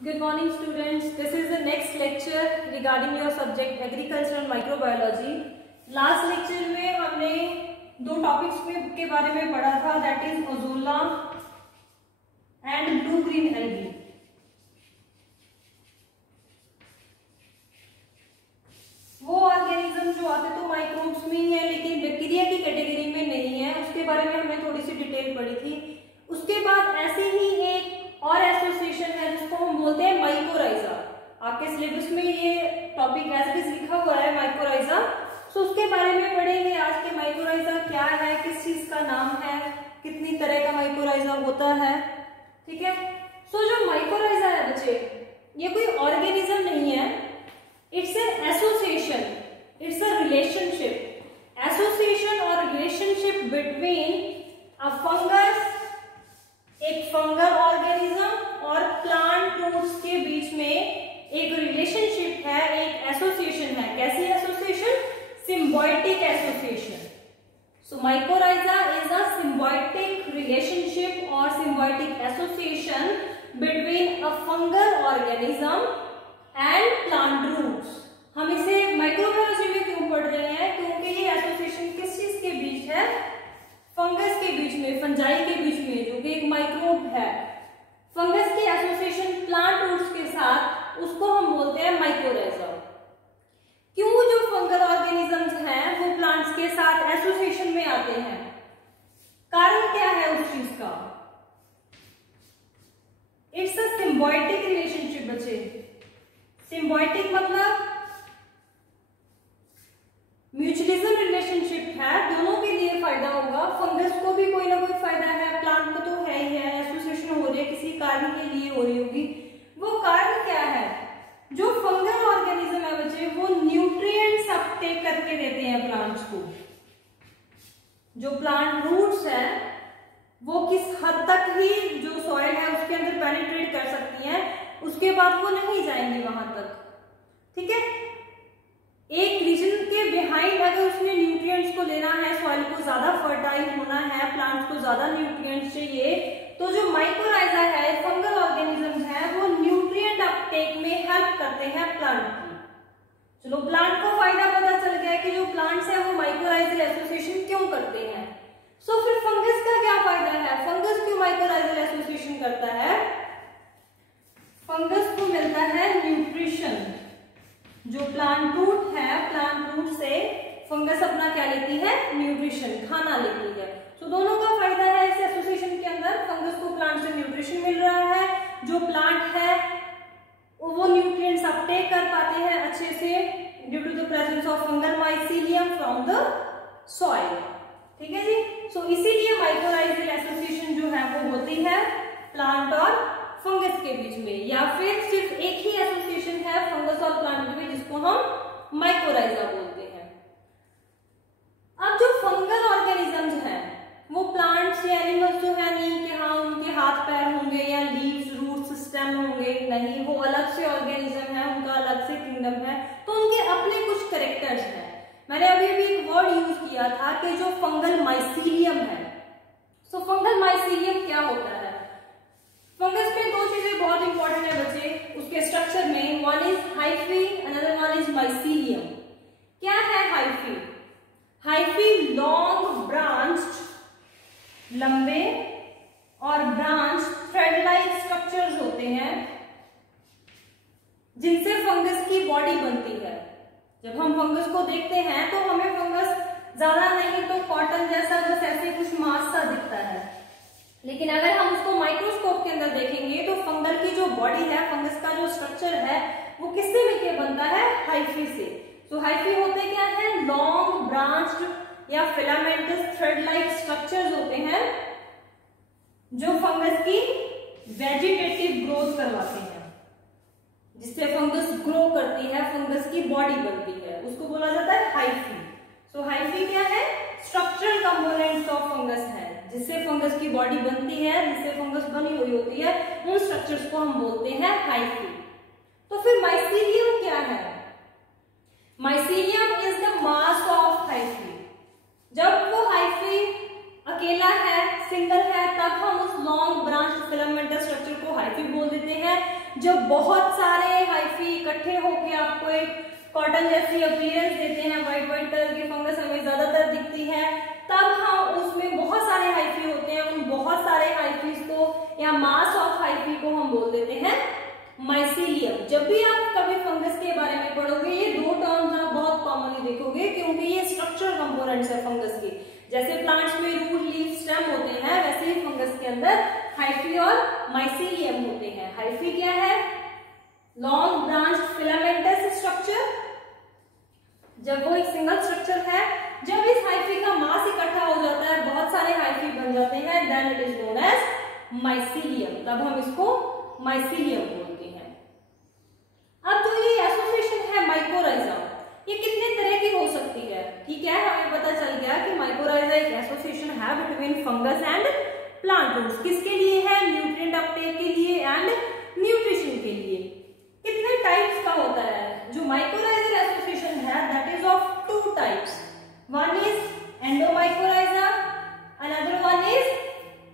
Good morning students. This is the next lecture regarding your subject agriculture and microbiology. Last lecture में हमने दो topics के बारे में पढ़ा था, that is ओजोला and blue green algae. वो ऑर्गेनिज्म जो आते तो माइक्रोब्स में ही है लेकिन बैक्टीरिया की कैटेगरी में नहीं है, उसके बारे में हमने थोड़ी सी डिटेल पढ़ी थी. उसके बाद ऐसे ही एक और एसोसिएशन है जिसको हम बोलते हैं माइकोराइजा. आपके सिलेबस में ये टॉपिक एज इट इज लिखा हुआ है माइकोराइजा. सो उसके बारे में पढ़ेंगे आज के माइकोराइजा क्या है, किस चीज का नाम है, कितनी तरह का माइकोराइजा होता है. ठीक है. सो जो माइकोराइजा है बच्चे, ये कोई ऑर्गेनिज्म नहीं है, it's an association, it's a relationship, association और रिलेशनशिप बिटवीन अ फंगस, एक फंगल ऑर्गेनिज्म और प्लांट रूट्स के बीच में एक रिलेशनशिप है, एक एसोसिएशन है. कैसी association? Symbiotic association. So mycorrhiza is a symbiotic relationship और symbiotic association between a fungal organism and plant roots. हम इसे माइक्रोबायोलॉजी में क्यों पढ़ रहे हैं? क्योंकि ये एसोसिएशन किस चीज के बीच है? फंगस के बीच में, फंजाई के बीच में, जो कि एक माइक्रोब है. फंगस की एसोसिएशन प्लांट रूट्स के साथ, उसको हम बोलते हैं माइकोराइजा. क्यों जो फंगल ऑर्गेनिजम्स हैं वो प्लांट्स के साथ एसोसिएशन में आते हैं? कारण क्या है उस चीज का? इट्स अ सिम्बायोटिक रिलेशनशिप बच्चे. सिम्बायोटिक मतलब म्यूचुअलिज्म रिलेशनशिप है, दोनों के लिए फायदा होगा. फंगस को भी कोई ना कोई फायदा है, प्लांट को तो है ही है. एसोसिएशन हो रही है किसी कारण के लिए हो रही होगी. वो कारण क्या है? जो फंगल ऑर्गेनिज्म है बच्चे, वो न्यूट्रिएंट्स अपटेक करके देते हैं प्लांट्स को. जो प्लांट रूट्स है वो किस हद तक ही जो सॉइल है उसके अंदर पेनिट्रेट कर सकती हैं, उसके बाद वो नहीं जाएंगी वहां तक. ठीक है. एक रीजन के बिहाइंड अगर उसने न्यूट्रिएंट्स को लेना है, सॉइल को ज्यादा फर्टाइल होना है, प्लांट्स को ज्यादा न्यूट्रिएंट्स चाहिए, तो जो माइकोराइजा है, फंगल ऑर्गेनिजम्स है, वो न्यूट्रिएंट अपटेक में हेल्प करते हैं प्लांट की. चलो, प्लांट को फायदा पता चल गया कि जो प्लांट्स है वो माइकोराइजल एसोसिएशन क्यों करते हैं. सो फिर फंगस का क्या फायदा है? फंगस क्यों माइकोराइजल एसोसिएशन करता है? फंगस को मिलता है न्यूट्रिशन. जो प्लांट रूट है, प्लांट रूट से फंगस अपना क्या लेती है? न्यूट्रिशन, खाना लेती है. तो दोनों का फायदा है इस एसोसिएशन के अंदर. फंगस को प्लांट से न्यूट्रिशन मिल रहा है, जो प्लांट है वो न्यूट्रिएंट्स अपटेक कर पाते हैं अच्छे से due to the presence of fungal mycelium from the soil. ठीक है जी. सो इसीलिए माइकोराइजल एसोसिएशन जो है वो होती है प्लांट और फंगस के बीच में, या फिर सिर्फ एक ही एसोसिएशन है फंगस और प्लांट के बीच, जिसको हम माइकोराइजा बोलते हैं. अब जो फंगल ऑर्गेनिजम्स हैं वो प्लांट्स या एनिमल्स तो है नहीं कि हाँ उनके हाथ पैर होंगे या लीव्स, रूट्स, स्टेम होंगे. नहीं, वो अलग से ऑर्गेनिज्म है, उनका अलग से किंगडम है, तो उनके अपने कुछ कैरेक्टर्स हैं. मैंने अभी भी एक वर्ड यूज किया था कि जो फंगल माइसीलियम है. सो फंगल माइसीलियम क्या होता है? फंगस में दो चीजें बहुत इंपॉर्टेंट है बच्चे उसके स्ट्रक्चर में. One is hyphae, another one is mycelium. क्या है हाइफी? हाइफी लॉन्ग ब्रांच्ड, लंबे और ब्रांच थ्रेड लाइक स्ट्रक्चर्स होते हैं जिनसे फंगस की बॉडी बनती है. जब हम फंगस को देखते हैं तो हमें फंगस ज्यादा नहीं तो कॉटन जैसा बस ऐसे कुछ मास सा दिखता है, लेकिन अगर हम उसको माइक्रोस्कोप के अंदर देखेंगे तो फंगल की जो बॉडी है, फंगस का जो स्ट्रक्चर है, वो किससे मिलकर बनता है? हाइफी से. तो हाइफी होते क्या है? लॉन्ग ब्रांच्ड या फिलामेंटस थ्रेड लाइक स्ट्रक्चर्स होते हैं जो फंगस की वेजिटेटिव ग्रोथ करवाते हैं, जिससे फंगस ग्रो करती है, फंगस की बॉडी बनती है, उसको बोला जाता है हाइफी. सो हाइफी क्या है? स्ट्रक्चरल कंपोनेंट्स ऑफ फंगस है, जिससे फंगस की बॉडी बनती है, जिससे फंगस बनी हुई होती है, उन स्ट्रक्चर्स को हम बोलते हैं हाइफी. तो फिर माइसीलियम क्या है? Mycelium is the mass of hyphae. जब वो हाइफी अकेला है, सिंगल है, तब हम उस लॉन्ग ब्रांच फिलामेंटल स्ट्रक्चर को हाइफी बोल देते हैं. जब बहुत सारे हाइफी इकट्ठे होकर आपको एक कॉटन जैसी अपीयरेंस देते हैं, व्हाइट व्हाइट कलर की फंगस हमें ज्यादातर दिखती है, तब हम उसमें बहुत सारे हाइफी होते हैं, उन बहुत सारे हाइफीज को या मास ऑफ हाइफी को हम बोल देते हैं माइसीलियम। जब भी आप कभी फंगस के बारे में पढ़ोगे ये दो टर्म्स आप बहुत कॉमनली देखोगे, क्योंकि ये स्ट्रक्चरल कंपोनेंट्स है फंगस के। जैसे प्लांट्स में रूट, लीफ, स्टेम होते हैं, वैसे ही फंगस के अंदर हाइफी और माइसीलियम होते हैं। हाइफी क्या है? Long branch filamentous structure. जब वो एक सिंगल स्ट्रक्चर है, जब इस हाइफी का मास इकट्ठा हो जाता है, बहुत सारे हाइफी बन जाते हैं, then it is known as mycelium. तब हम इसको माइसीलियम बोलते हैं। अब जो ये एसोसिएशन है माइकोराइजा, ये कितने तरह की हो सकती है? ठीक है, हमें पता चल गया कि माइकोराइजा एक एसोसिएशन है between fungus and plant roots. किसके लिए है? न्यूट्रिएंट अपटेक के लिए एंड न्यूट्रिशन के लिए। कितने टाइप्स का होता है जो माइकोराइजल एसोसिएशन है? That is of two types. One is endomycorrhiza, another one is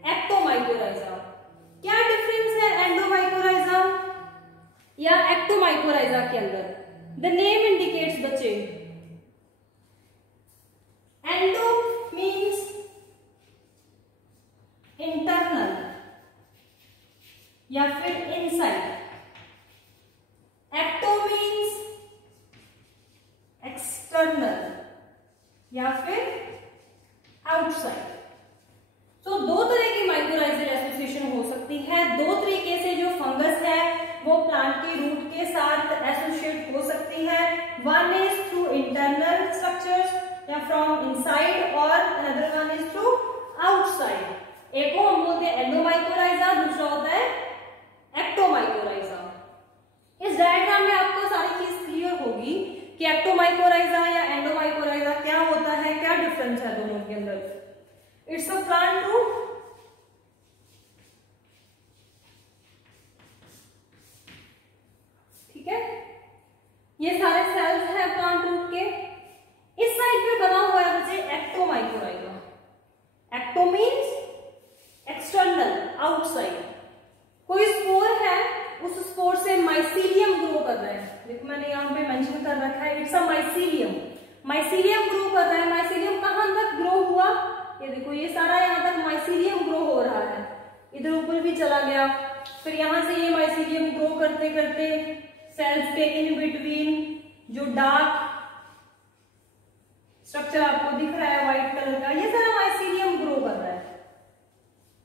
ectomycorrhiza. क्या डिफरेंस है एंडोमाइकोराइजा या एक्टोमाइकोराइजा के अंदर? द नेम इंडिकेट्स बच्चे। एंडो मीन्स इंटरनल या फिर इनसाइड, एक्टो मीन्स एक्सटर्नल या फिर आउटसाइड। तो दो तरह की माइकोराइजल एसोसिएशन हो सकती है। दो तरीके से जो फंगस है वो प्लांट के रूट के साथ एसोसिएट हो सकती है। One is through internal structures या फ्रॉम इनसाइड, और another one is through outside. एक को हम बोलते हैं एंडोमाइकोराइजा, दूसरा होता है एक्टोमाइकोराइजा। इस डायग्राम में आपको सारी चीज क्लियर होगी कि एक्टोमाइकोराइजा या एंडोमाइकोराइजा क्या होता है, क्या डिफरेंस है दोनों के अंदर। इट्स अ प्लांट रूट, ठीक है। ये सारे सेल्स हैं प्लांट रूट के। इस साइड पे बना हुआ है बच्चे ectomycorrhiza. Ecto means external, outside. कोई स्पोर है, उस स्पोर से माइसीलियम ग्रो कर रहा है। देखो मैंने यहाँ पे मेंशन कर रखा है, it's a mycelium. Mycelium grow कर रहा है। माइसीलियम कहां तक ग्रो हुआ? ये देखो, ये सारा यहाँ तक माइसीलियम ग्रो हो रहा है। इधर ऊपर भी चला गया, फिर यहां से ये माइसीलियम ग्रो करते करते सेल्स के इन बिटवीन जो डार्क स्ट्रक्चर आपको दिख रहा है व्हाइट कलर का, ये सारा माइसीलियम ग्रो कर रहा है।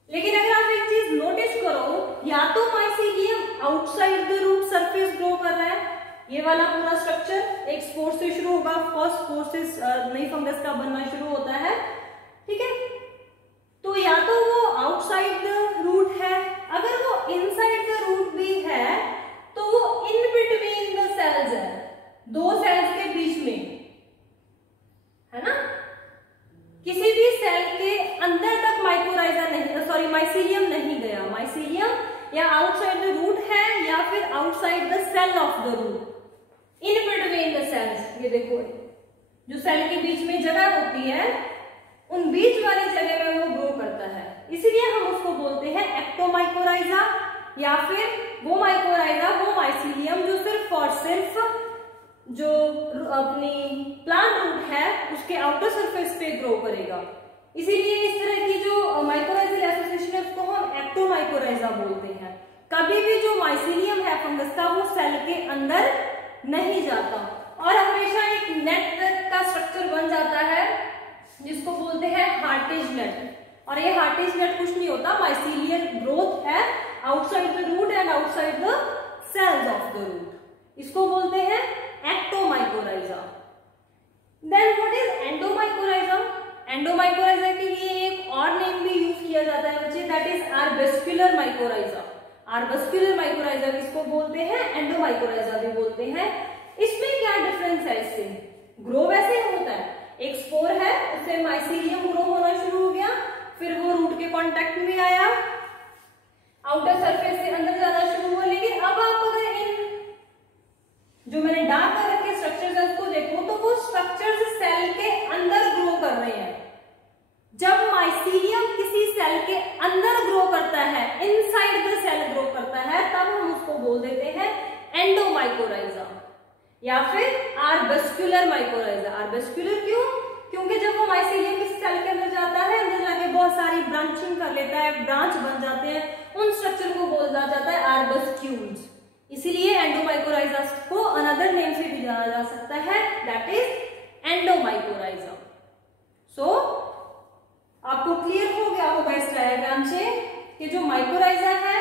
लेकिन अगर आप एक चीज नोटिस करो, या तो mycelium outside the root surface grow कर रहा है, ये वाला पूरा स्ट्रक्चर एक स्पोर से शुरू होगा, फर्स्ट स्पोर से नई फंगस का बनना शुरू होता है, ठीक है। तो या तो वो आउटसाइड द रूट है, अगर वो इनसाइड द रूट भी है तो वो इन बिटवीन द सेल्स है, दो सेल्स के बीच में, है ना। किसी भी सेल के अंदर तक माइकोराइजा नहीं, सॉरी माइसीलियम नहीं गया। माइसीलियम या आउटसाइड द रूट है या फिर outside the cell of the root, in between the cells. ये देखो, जो सेल के बीच में जगह होती है, उन बीच वाली जगह में वो ग्रो करता है, इसलिए हम उसको बोलते हैं एक्टोमाइकोराइजा। या फिर वो माइकोराइजा, वो माइसीलियम जो सिर्फ और सिर्फ जो अपनी प्लांट रूट है उसके आउटर सरफेस पे ग्रो करेगा। इसीलिए इस तरह की जो माइकोराइजल एसोसिएशन है उसको हम एक्टोमाइकोराइजा बोलते हैं। कभी भी जो माइसीलियम है फंगस का, वो सेल के अंदर नहीं जाता और हमेशा एक नेटवर्क का स्ट्रक्चर बन जाता है जिसको बोलते हैं हार्टेज नेट। और ये हार्टेज नेट कुछ नहीं होता, माइसीलियल ग्रोथ है outside the root and outside the cells of the root. इसको बोलते हैं ectomycorrhiza. Then what is endomycorrhiza? Endomycorrhiza के लिए एक और नेम भी यूज किया जाता है बच्चे, दैट इज आर्बस्क्युलर माइकोराइजा। आर्बस्क्युलर माइकोराइजा किसको बोलते हैं? एंडोमाइकोराइजा भी बोलते हैं। इसमें क्या डिफरेंस है? इससे ग्रो वैसे होता है, एक स्पोर है, उससे माइसीलियम ग्रो होना शुरू हो गया, फिर वो रूट के कांटेक्ट में आया, आउटर सरफेस से अंदर जाना शुरू हुआ। लेकिन अब आप अगर इन जो मैंने डार्क कलर के स्ट्रक्चर्स है उसको देखो तो वो स्ट्रक्चर्स सेल के अंदर ग्रो कर रहे हैं। जब माइसीलियम किसी सेल के अंदर ग्रो करता है, इनसाइड द सेल ग्रो करता है, तब हम उसको बोल देते माइकोराइजा या फिर आर्बस्क्यूलर माइकोराइजा। आर्बस्क्यूलर क्यों? क्योंकि जब वो माइसीलियम किसी सेल के अंदर जाता है, अंदर जाके बहुत सारी ब्रांचिंग कर लेता है, ब्रांच बन जाते हैं, उन स्ट्रक्चर को बोला जाता है आर्बस्क्यूल्स। इसीलिए एंडोमाइकोराइजा को अनदर नेम से भी जाना जा सकता है, दैट इज एंडोमाइकोराइजा। सो आपको क्लियर हो गया होगा इस डायग्राम से कि जो माइकोराइजा है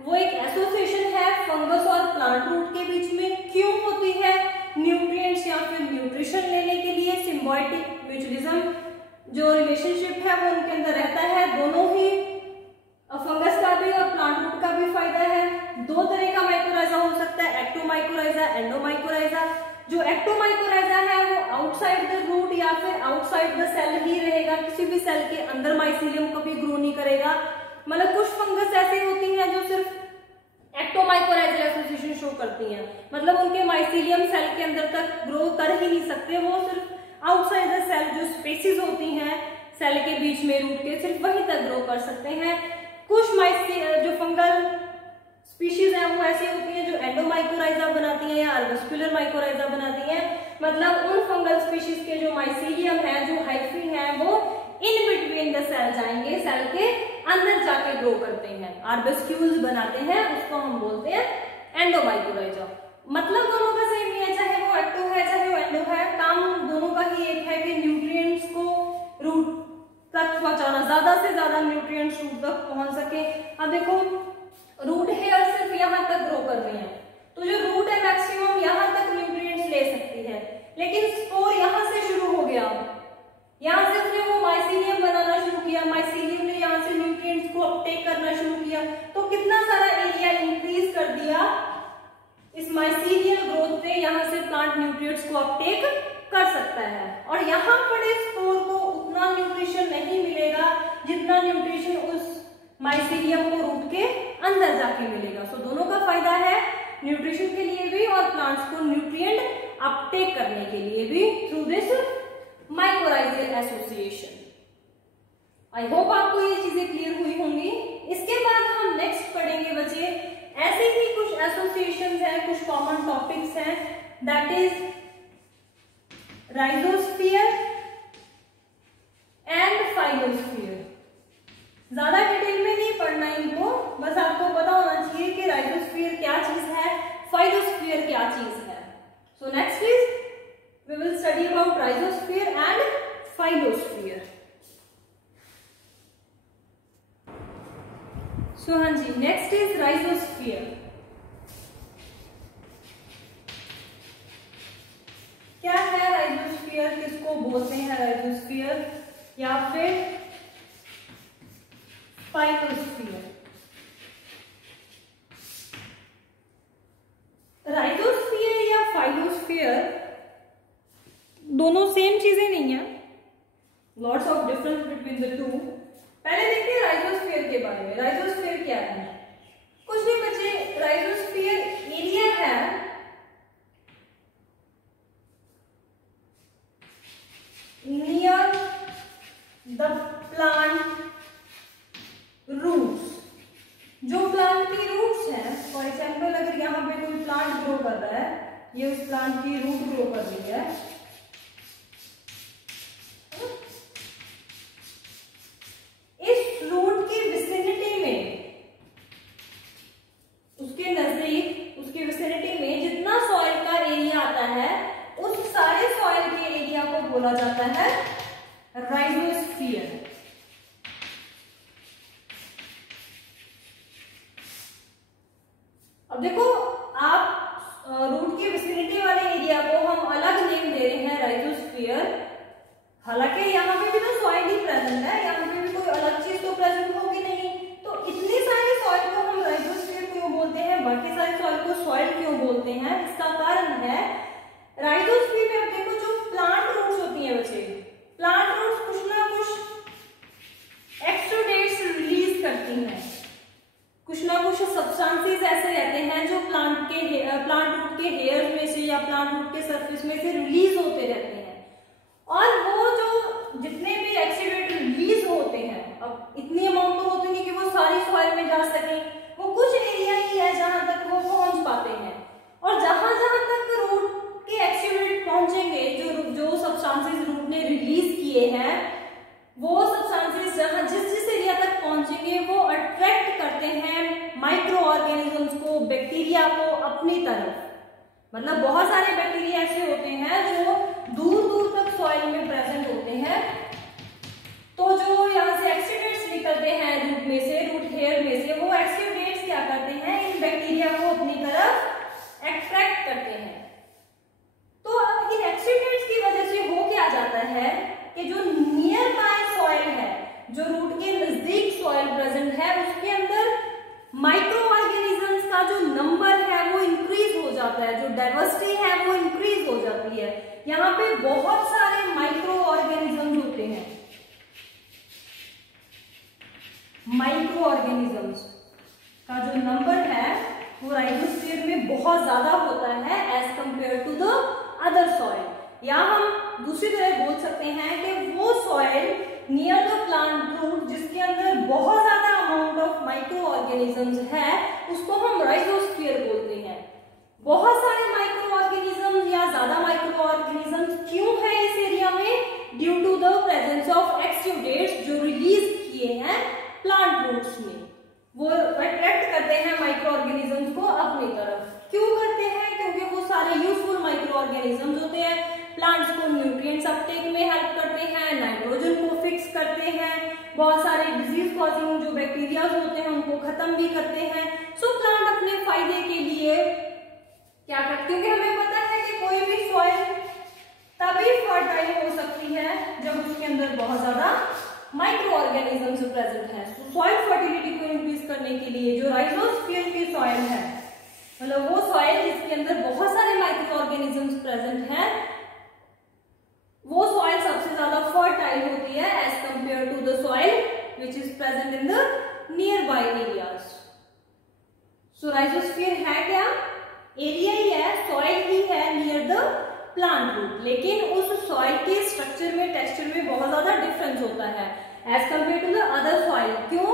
वो एक एसोसिएशन है फंगस और प्लांट रूट के बीच में। क्यों होती है? न्यूट्रिएंट्स या फिर न्यूट्रिशन लेने के लिए सिम्बायोटिक म्यूचुअलिज्म जो रिलेशनशिप है वो उनके अंदर रहता है। दोनों ही फंगस का भी और प्लांट रूट का भी फायदा है। दो तरह का माइकोराइजा हो सकता है, एक्टोमाइकोराइजा, एंडोमाइकोराइजा। जो एक्टोमाइकोराइजा है वो आउटसाइड द रूट या फिर आउटसाइड द सेल ही रहेगा, किसी भी सेल के अंदर माइसीलियम कभी ग्रो नहीं करेगा। मतलब कुछ फंगस ऐसी होती हैं जो सिर्फ एक्टोमाइकोराइजल एसोसिएशन शो करती हैं, मतलब उनके माइसीलियम सेल के अंदर तक ग्रो कर ही नहीं सकते, वो सिर्फ आउटसाइड द सेल जो स्पेसिस होती हैं सेल के बीच में रूट के, सिर्फ वहीं तक ग्रो कर सकते हैं। कुछ जो फंगल स्पीशीज हैं वो ऐसी होती हैं जो एंडोमाइकोराइजा बनाती हैं या आर्बस्क्यूलर माइकोराइजा बनाती हैं, मतलब उन फंगल स्पीशीज के जो माइसीलियम है, जो हाइफी है, वो इन बिटवीन द सेल जाएंगे, सेल के अंदर जाके ग्रो करते हैं, आर्बस्क्यूल्स बनाते हैं, उसको हम बोलते हैं एंडोमाइकोराइजा। मतलब दोनों का सेम ही है, चाहे वो एक्टो है चाहे वो एंडो है, काम दोनों का ही एक है कि न्यूट्रिएंट्स को रूट तक पहुंचाना, ज्यादा से ज्यादा न्यूट्रिएंट्स रूट तक पहुंच सके। अब देखो रूट हेयर सिर्फ यहाँ तक ग्रो कर रहे हैं, तो जो रूट है मैक्सिमम यहाँ तक न्यूट्रिएंट्स ले सकती है, लेकिन स्पोर यहाँ से शुरू हो गया, यहाँ से उसने वो माइसीलियम बनाना शुरू किया, माइसीलियम ने यहाँ से न्यूट्रिएंट्स को अपटेक करना शुरू किया, तो कितना सारा एरिया इंक्रीज कर दिया इस माइसीलियल ग्रोथ ने, यहाँ से प्लांट न्यूट्रिएंट्स को अपटेक कर सकता है। और यहाँ पर स्पोर को उतना न्यूट्रिशन नहीं मिलेगा जितना न्यूट्रिशन उस माइसीलियम को रूट के अंदर जाके मिलेगा। सो दोनों का फायदा है, न्यूट्रिशन के लिए भी और प्लांट्स को न्यूट्रिएंट अपटेक करने के लिए भी through this mycorrhizal association. I hope आपको ये चीजें क्लियर हुई होंगी। इसके बाद हम नेक्स्ट पढ़ेंगे बच्चे, ऐसे ही कुछ एसोसिएशंस हैं, कुछ कॉमन टॉपिक्स हैं, दैट इज राइजोस्फीयर एंड फाइलोस्फीयर। ज्यादा डिटेल में नहीं पढ़ना इनको, बस आपको पता होना चाहिए कि राइजोस्फीयर क्या चीज है, फाइलोस्फीयर क्या चीज है। So next is we will study about rhizosphere and phylosphere. So हाँ जी, next is rhizosphere. क्या है rhizosphere, किसको बोलते हैं rhizosphere या फिर phylosphere? rhizosphere या phylosphere दोनों सेम चीजें नहीं है, lots of difference between the two. पहले देखते हैं राइजोस्फीयर के बारे में। राइजोस्फीयर क्या है? कुछ नहीं बच्चे, राइजोस्फीयर एरिया है नियर द प्लांट रूट्स। जो प्लांट की रूट्स हैं, फॉर एग्जाम्पल अगर यहाँ पे कोई प्लांट ग्रो कर रहा है, ये उस प्लांट की रूट ग्रो कर रही है, बोला जाता है राइजोस्फीयर। अब देखो आप रूट के विसिनिटी वाले एरिया को हम अलग नेम दे रहे हैं राइजोस्फीयर, हालांकि यहाँ पे भी तो सॉइल ही प्रेजेंट है, यहाँ पे भी कोई अलग चीज तो प्रेजेंट होगी नहीं, तो इतनी सारी सॉइल को हम राइजोस्फीयर क्यों बोलते हैं, बाकी सारी सॉइल को सॉइल क्यों बोलते हैं? इसका कारण है राइजोस्फीयर में अब देखो जो प्लांट रूट्स होती हैं बच्चे, प्लांट रूट्स कुछ ना कुछ एक्सुडेट्स रिलीज करती हैं, कुछ ना कुछ सब्सटेंसेस ऐसे रहते हैं जो प्लांट रूट के हेयर में से या प्लांट रूट के सरफेस में से रिलीज होते रहते हैं, और वो जो जितने भी एक्सुडेट रिलीज होते हैं, अब इतनी अमाउंट तो होती नहीं कि वो सारी सॉइल में जा सके, वो कुछ एरिया ही है जहां तक वो पहुंच पाते हैं, और जहां अपनी तरफ। मतलब बहुत सारे बैक्टीरिया ऐसे होते हैं जो दूर दूर तक सॉइल में प्रेजेंट होते हैं, तो जो यहाँ से एक्सुडेट्स निकलते हैं रूट में से, रूट हेयर में से, वो एक्सुडेट्स क्या करते हैं, इन बैक्टीरिया को अपनी तरफ अट्रैक्ट करते हैं। तो अब इन एक्सुडेट्स की वजह से हो क्या जाता है कि जो नियर बाय सॉइल है, जो रूट के नजदीक सॉइल प्रेजेंट है, उसके अंदर माइक्रो ऑर्गेनिजम्स का जो नंबर है वो इंक्रीज हो जाता है, जो डाइवर्सिटी है वो इंक्रीज हो जाती है। यहाँ पे बहुत सारे माइक्रो ऑर्गेनिजम्स होते हैं। माइक्रो ऑर्गेनिजम्स का जो नंबर है वो राइजोस्फीयर में बहुत ज्यादा होता है as compare to the other soil. या हम दूसरी तरह बोल सकते हैं कि वो soil near the plant root जिसके अंदर बहुत ज्यादा अमाउंट ऑफ माइक्रो ऑर्गेनिजम्स है, उसको हम राइजोस्फीयर बोलते हैं। बहुत सारे माइक्रो ऑर्गेनिजम्स या ज्यादा माइक्रो ऑर्गेनिजम्स क्यों है इस एरिया में? Due to the presence of exudates जो रिलीज किए हैं प्लांट रूट्स में। वो अट्रैक्ट करते हैं माइक्रो ऑर्गेनिजम्स को अपनी तरफ। क्यों करते हैं? क्योंकि वो सारे यूजफुल माइक्रो ऑर्गेनिजम्स होते हैं, प्लांट्स को न्यूट्रिएंट्स अपटेक में हेल्प करते हैं, नाइट्रोजन को फिक्स करते हैं, बहुत सारे डिजीज कॉजिंग जो बैक्टीरिया होते हैं उनको खत्म भी करते हैं। सो प्लांट अपने फायदे के लिए क्या करते हैं? क्योंकि हमें पता है कि कोई भी सॉइल तभी फर्टाइल हो सकती है जब उसके अंदर बहुत ज्यादा माइक्रो ऑर्गेनिजम्स प्रेजेंट है। सॉइल फर्टिलिटी को इंक्रीज करने के लिए जो राइजोस्फीयर की सॉइल है, मतलब वो सॉइल जिसके अंदर बहुत सारे माइक्रो ऑर्गेनिजम्स प्रेजेंट हैं, वो सॉइल सबसे ज्यादा फर्टाइल होती है as compare to the soil which is present in the nearby areas. So rhizosphere है क्या? एरिया ही है, सॉइल ही है नियर द प्लांट रूट, लेकिन उस सॉइल के स्ट्रक्चर में, टेक्सचर में बहुत ज्यादा डिफरेंस होता है as compare to the other soil. क्यों?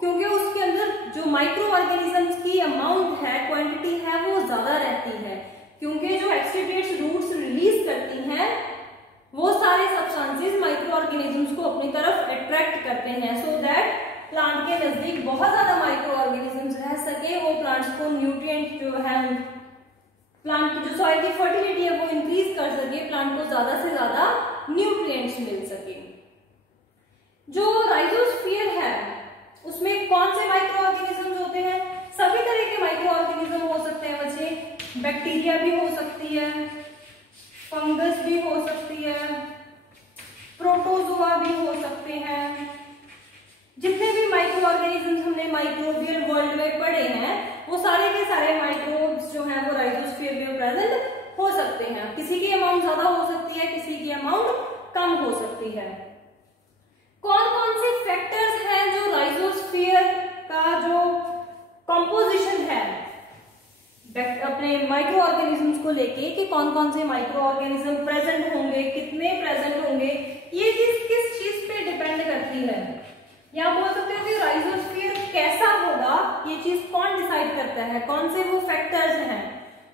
क्योंकि उसके अंदर जो माइक्रो ऑर्गेनिजम्स की अमाउंट है, क्वांटिटी है, वो ज्यादा रहती है। क्योंकि जो एक्सुडेट्स रूट्स रिलीज करती हैं वो सारे सब्सटेंसेस माइक्रो ऑर्गेनिजम्स को अपनी तरफ अट्रैक्ट करते हैं, सो दैट प्लांट के नजदीक बहुत ज्यादा माइक्रो ऑर्गेनिजम्स रह सके, वो प्लांट्स को न्यूट्रिएंट जो है, प्लांट की जो सॉइल की फर्टिलिटी है वो इंक्रीज कर सके, प्लांट को ज्यादा से ज्यादा न्यूट्रिएंट्स मिल सके। जो राइजोस्फीयर है उसमें कौन से माइक्रो ऑर्गेनिजम्स होते हैं? सभी तरह के माइक्रो ऑर्गेनिज्म हो सकते हैं बच्चे। बैक्टीरिया भी हो सकती है, फंगस भी हो सकती है, प्रोटोजोआ भी हो सकते हैं। जितने भी माइक्रो ऑर्गेनिजम्स हमने माइक्रोबियल वर्ल्ड में पढ़े हैं वो सारे के सारे माइक्रोब्स जो हैं वो राइजोस्फीयर में प्रेजेंट हो सकते हैं। किसी की अमाउंट ज्यादा हो सकती है, किसी की अमाउंट कम हो सकती है। कौन कौन से फैक्टर्स हैं जो राइजोस्फीयर का जो कंपोजिशन है अपने माइक्रो ऑर्गेनिजम्स को लेके, कि कौन कौन से माइक्रो ऑर्गेनिज्म प्रेजेंट होंगे, कितने प्रेजेंट होंगे, ये चीज किस चीज पे डिपेंड करती है? या बोल सकते हो कि राइजोस्फीयर कैसा होगा, ये चीज कौन डिसाइड करता है? कौन से वो फैक्टर्स हैं?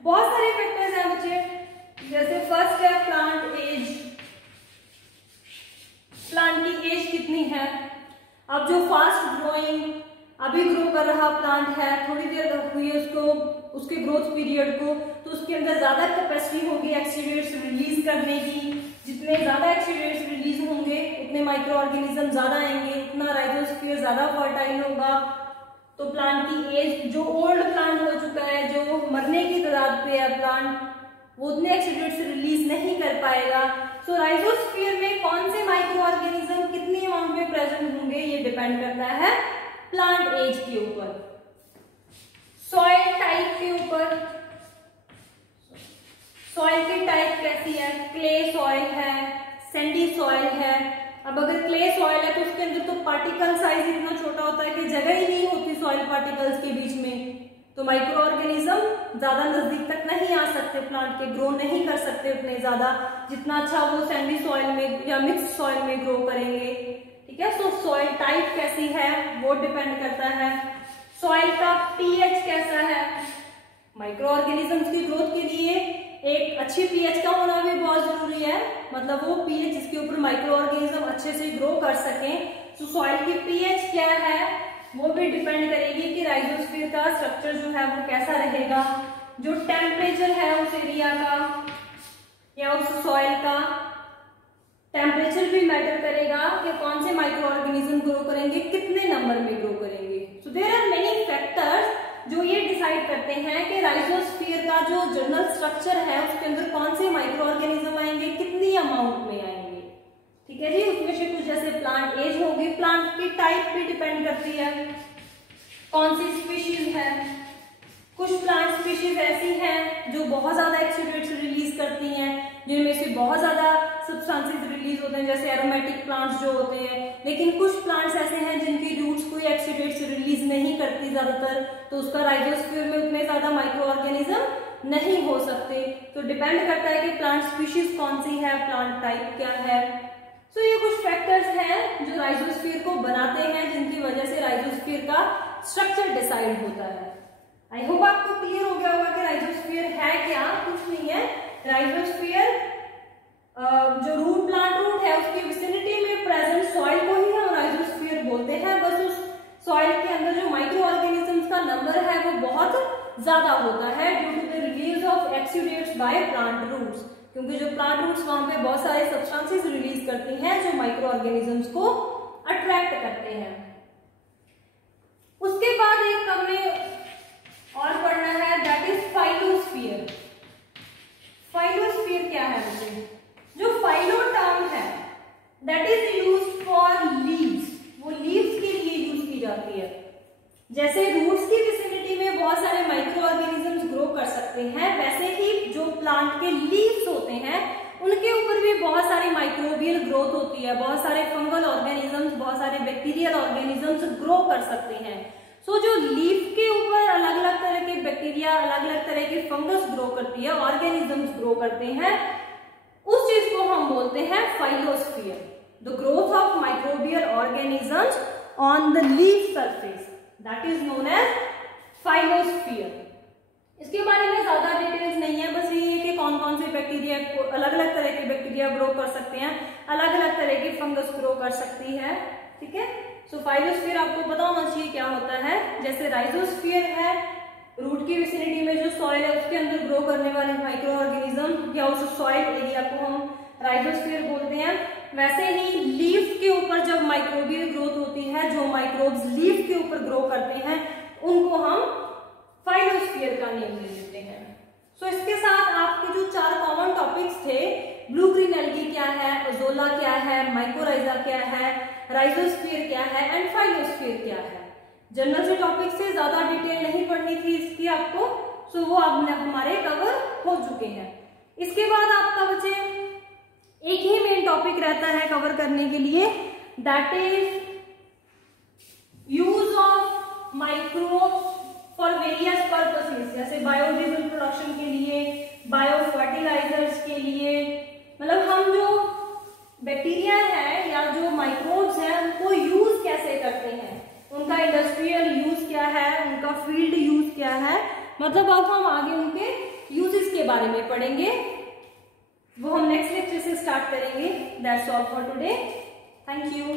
बहुत सारे फैक्टर्स हैं बच्चे। जैसे फर्स्ट है प्लांट एज, प्लांट की एज कितनी है। अब जो फास्ट ग्रोइंग अभी ग्रो कर रहा प्लांट है, थोड़ी देर हुई है उसके ग्रोथ पीरियड को, तो उसके अंदर ज्यादा कैपेसिटी होगी एक्सुडेट्स रिलीज करने की। जितने ज्यादा एक्सुडेट्स रिलीज होंगे उतने माइक्रो ऑर्गेनिज्म ज्यादा आएंगे, उतना राइजोस्फीयर ज्यादा फर्टाइल होगा। तो प्लांट की एज, जो ओल्ड प्लांट हो चुका है, जो मरने की कगार पे है प्लांट, वो उतने एक्सुडेट्स रिलीज नहीं कर पाएगा। सो राइजोस्फीयर में कौन से माइक्रो ऑर्गेनिज्म कितनी अमाउंट में प्रेजेंट होंगे ये डिपेंड करता है प्लांट एज के ऊपर, सॉइल टाइप के ऊपर। सॉइल की टाइप कैसी है? क्ले सॉइल है, सैंडी सॉइल है। अब अगर क्ले सॉइल है तो उसके अंदर तो पार्टिकल साइज इतना छोटा होता है कि जगह ही नहीं होती सॉइल पार्टिकल्स के बीच में, तो माइक्रो ऑर्गेनिज्म ज्यादा नजदीक तक नहीं आ सकते, प्लांट के ग्रो नहीं कर सकते उतने ज्यादा जितना अच्छा वो सैंडी सॉइल में या मिक्स सॉइल में ग्रो करेंगे। ठीक है, सो सॉइल टाइप कैसी है वो डिपेंड करता है। सॉइल का पीएच कैसा है? माइक्रो ऑर्गेनिजम्स की ग्रोथ के लिए एक अच्छी पीएच का होना भी बहुत जरूरी है, मतलब वो पीएच जिसके ऊपर माइक्रो ऑर्गेनिज्म अच्छे से ग्रो कर सकें। तो सॉइल की पीएच क्या है वो भी डिपेंड करेगी कि राइजोस्फीयर का स्ट्रक्चर जो है वो कैसा रहेगा। जो टेम्परेचर है उस एरिया का या उस सॉइल का टेम्परेचर भी मैटर करेगा कि कौन से माइक्रो ऑर्गेनिज्म ग्रो करेंगे, कितने नंबर में ग्रो करेंगे। So there are many factors जो ये डिसाइड करते हैं कि राइजोस्फीयर का जो जनरल स्ट्रक्चर है उसके अंदर कौन से माइक्रो ऑर्गेनिज्म आएंगे, कितनी अमाउंट में आएंगे। ठीक है जी, उसमें से कुछ जैसे प्लांट एज होगी, प्लांट की टाइप पे डिपेंड करती है, कौन सी स्पीशीज है। कुछ प्लांट स्पीशीज ऐसी हैं जो बहुत ज्यादा एक्सुडेट्स रिलीज करती हैं, जिनमें से बहुत ज्यादा सब्सटेंसेस रिलीज होते हैं, जैसे एरोमेटिक प्लांट्स जो होते हैं। लेकिन कुछ प्लांट्स ऐसे हैं जिनकी रूट्स कोई एक्सुडेट्स रिलीज नहीं करती ज्यादातर, तो उसका राइजोस्फीयर में उतने ज्यादा माइक्रो ऑर्गेनिज्म नहीं हो सकते। तो डिपेंड करता है कि प्लांट स्पीशीज कौन सी है, प्लांट टाइप क्या है। सो ये कुछ फैक्टर्स हैं जो राइजोस्फीयर को बनाते हैं, जिनकी वजह से राइजोस्फीयर का स्ट्रक्चर डिसाइड होता है। आई होप आपको क्लियर हो गया होगा कि राइजोस्फीयर है क्या, कुछ नहीं है। राइजोस्फीयर जो रूट प्लांट रूट है उसकी विसिनिटी में प्रेजेंट सॉइल को ही हम राइजोस्फीयर बोलते हैं। बस उस सॉइल के अंदर जो माइक्रो ऑर्गेनिजम्स का नंबर है वो बहुत ज्यादा होता है due to the release of exudates by plant roots, क्योंकि जो प्लांट रूट्स वहां पे बहुत सारे सब्सटेंसेस रिलीज करती हैं जो माइक्रो ऑर्गेनिजम्स को अट्रैक्ट करते हैं। उसके बाद एक हमने और पढ़ना है, दैट इज फाइलोस्फीयर। फाइलोस्फीयर क्या है मुझे? जो फाइलो टर्म है that is used for leaves, वो लीव्स के लिए यूज की जाती है। जैसे रूट्स की विसिनिटी में बहुत सारे माइक्रो ऑर्गेनिजम्स ग्रो कर सकते हैं, वैसे ही जो प्लांट के लीव्स होते हैं उनके ऊपर भी बहुत सारी माइक्रोबियल ग्रोथ होती है, बहुत सारे फंगल ऑर्गेनिजम्स, बहुत सारे बैक्टीरियल ऑर्गेनिजम्स ग्रो कर सकते हैं। सो जो लीफ के ऊपर अलग अलग तरह के बैक्टीरिया, अलग अलग तरह के फंगस ग्रो करती है, ऑर्गेनिजम्स ग्रो करते हैं, उस चीज को हम बोलते हैं phyllosphere, the growth of microbial organisms on the leaf surface, that is known as phyllosphere. इसके बारे में ज्यादा डिटेल्स नहीं है, बस ये है कि कौन कौन से बैक्टीरिया, अलग अलग तरह के बैक्टीरिया ग्रो कर सकते हैं, अलग अलग तरह की फंगस ग्रो कर सकती है। ठीक है, सो फाइलोस्फीयर आपको पता होना चाहिए क्या होता है। जैसे राइजोस्फीयर है, रूट की विसिनिटी में जो सॉइल है उसके अंदर ग्रो करने वाले माइक्रो ऑर्गेनिज्म या उस सॉइल एरिया को हम राइजोस्फीयर बोलते हैं। वैसे ही लीफ के ऊपर जब माइक्रोबियल ग्रोथ होती है, जो माइक्रोब्स लीफ के ऊपर ग्रो करते हैं, उनको हम फाइलोस्फीयर का नेम दे देते हैं। सो इसके साथ आपके जो 4 कॉमन टॉपिक्स थे, ब्लू ग्रीन एल्गी क्या है, ओजोला क्या है, माइकोराइजा क्या है, राइजोस्फीयर क्या है एंड फाइलोस्फीयर क्या है। जनरल से टॉपिक से ज्यादा डिटेल नहीं पढ़नी थी इसकी आपको, सो वो अब हमारे कवर हो चुके हैं। इसके बाद आपका बचे एक ही मेन टॉपिक रहता है कवर करने के लिए, that is use of microbes for various purposes, जैसे बायोडीजल प्रोडक्शन के लिए, बायो फर्टिलाइजर्स के लिए। मतलब हम जो बैक्टीरिया है या जो माइक्रोब्स हैं उनको यूज कैसे करते हैं, उनका इंडस्ट्रियल यूज क्या है, उनका फील्ड यूज क्या है, मतलब अब हम आगे उनके यूजेस के बारे में पढ़ेंगे, वो हम नेक्स्ट लेक्चर से स्टार्ट करेंगे। That's all for today, thank you.